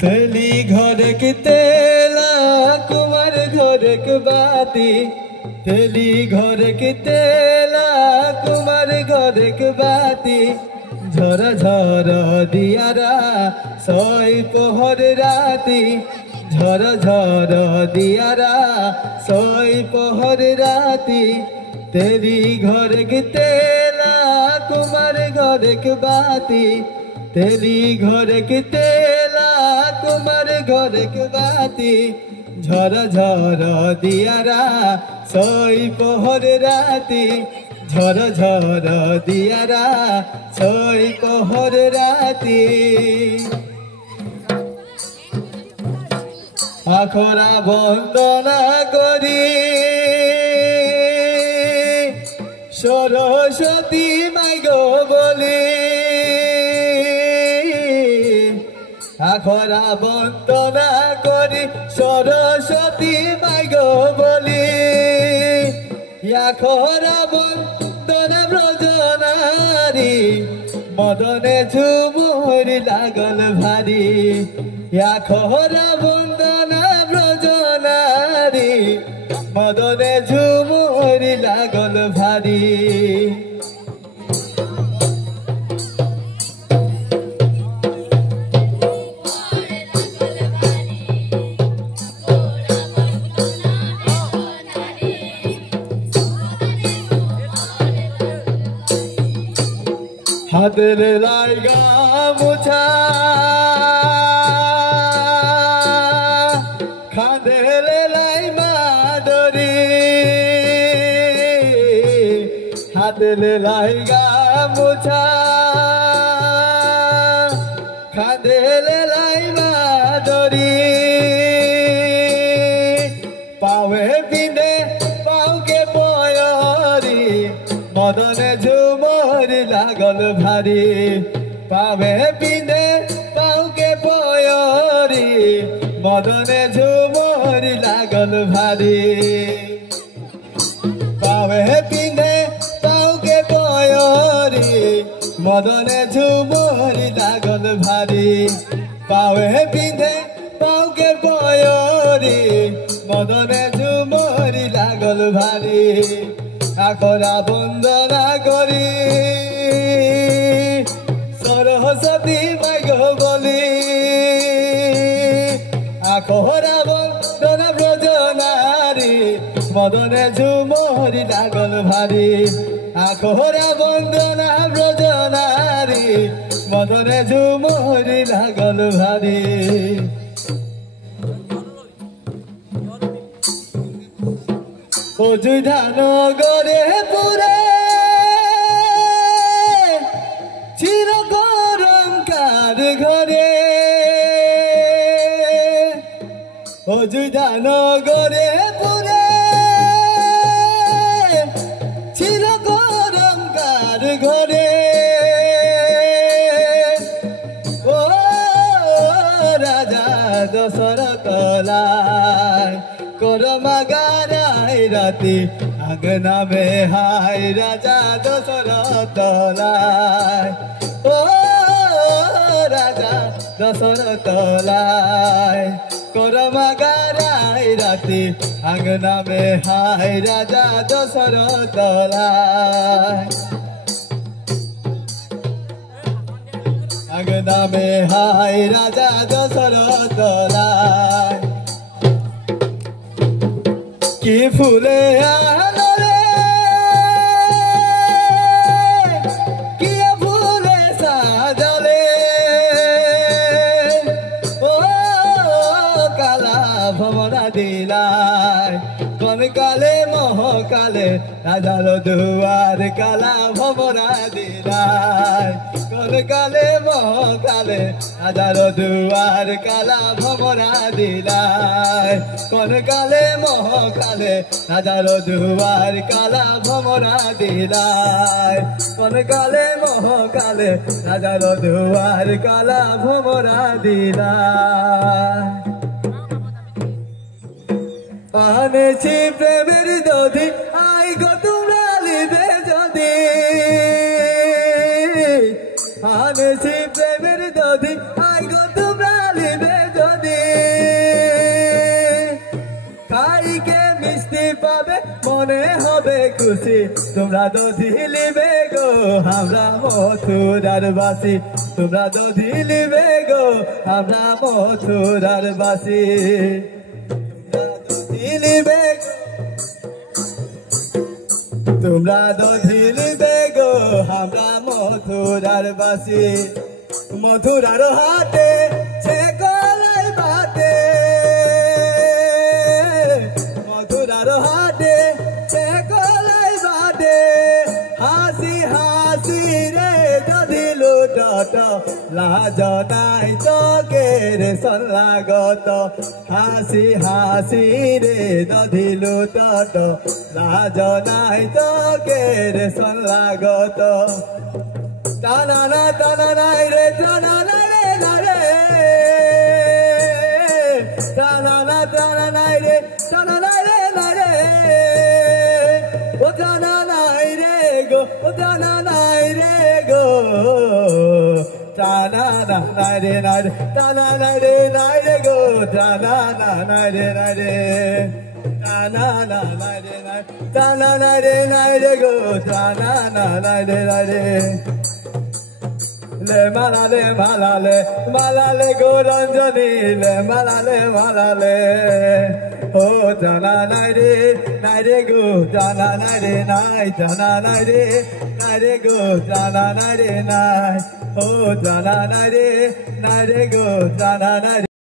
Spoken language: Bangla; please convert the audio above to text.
तेली घरक तेला कुमार घरक बाती तेली घरक तेला कुमार घरक बाती झरा झरा दियारा सोई पहर राती झरा झरा दियारा सोई पहर राती तेरी घरक तेला कुमार घरक बाती तेरी घरक तेला कुमार घरक बाती झरा झरा दियारा सोई पहर राती झरा झरा दियारा सोई पहर राती आखरा बंदना करी सरस्वती माई गो बोली आखरा बंदना करी सरस्वती माई गो बोली आखरा बंदना ब्रजनारी मदने झुमुर लागल भारी आखरा बंदना ब्रजनारी मदने झुमुर लागल भारी हाथेर लाइगा मुछा खांदेले लाई मादरी हाथेर लाइगा मुछा खांदेले लाई मादरी पावे पिंदे पाउके पयरी मदने झुमर लागल भारी पावे पिंदे पाउके पयरी मदने झुमर लागल भारी पावे पिंदे पाउके पयरी मदने झुमर लागल भारी पावे पिंदे पाउके पयरी मदने झुमर लागल भारी आखरा बंदना करी सरस्वती माई गो बोली आखरा बंदना ब्रजनारी मदने झुमर लागल भारी आखरा बंदना ब्रजनारी मदने झुमर लागल भारी অযোধ্যা নগরে পুরে চির গরম কার ঘরে অযোধ্যা নগরে পুরে চির গরম কার ঘরে ও রাজা দশরথ লাই করমা গারাই রাতি আঙ্গনা মে হাই রাজা দশরথ লাই ও রাজা দশরথ লাই করমা গারাই রাতি আঙ্গনা মে হাই রাজা দশরথ লাই আঙ্গনা মে হাই রাজা দশরথ লাই কি ফুলে আনরে কি ফুলে সাজলে ও কালা ভমরা দিলাই কোন কালে মহকালে রাজার দুয়ার কালা ভমরা দিলাই কোন কালে মহকালে রাজার দুয়ার কালা ভমরা দিলাই কোন কালে মহকালে রাজার দুয়ার কালা ভমরা দিলাই কোন কালে মহকালে রাজার দুয়ার কালা ভমরা দিলাই আনেছি প্রেমের দধি আই গো তোমরা লিবে যদি আনেছি প্রেমের দধি আই গো তোমরা লিবে যদি খাইকে মিষ্টি পাবে মনে হবে খুশি তোমরা দধি লিবে গো আমরা মথুরার বাসী তোমরা দধি লিবে গো আমরা মথুরার বাসী দধি লিবে তোমরা দধি লিবে গো আমরা মথুরার বাসী মথুরার হাটে সে গলাই বাটে মথুরার হাটে সে গলাই বাটে হাসি হাসি রে দধি লুটত লাজ নাই চকের সল্লাগত হাসি হাসি রে দধি লুটত লাজ নাই চকের সল্লাগত টানা না টানা নাই রে টানা নাই রে না রে টানা না টানা নাই রে টানা নাই রে না রে ও টানা নাই রে গো ও টানা নাই রে গো টানা না নাই রে না রে টানা নাই রে নাই রে গো টানা না নাই রে না রে টানা না নাই রে নাই টানা নাই রে নাই রে গো টানা না নাই রে নাই রে le malale go ranjani le malale o jana nai re go jana nai re nai jana nai re go jana nai re nai o jana nai re go jana nai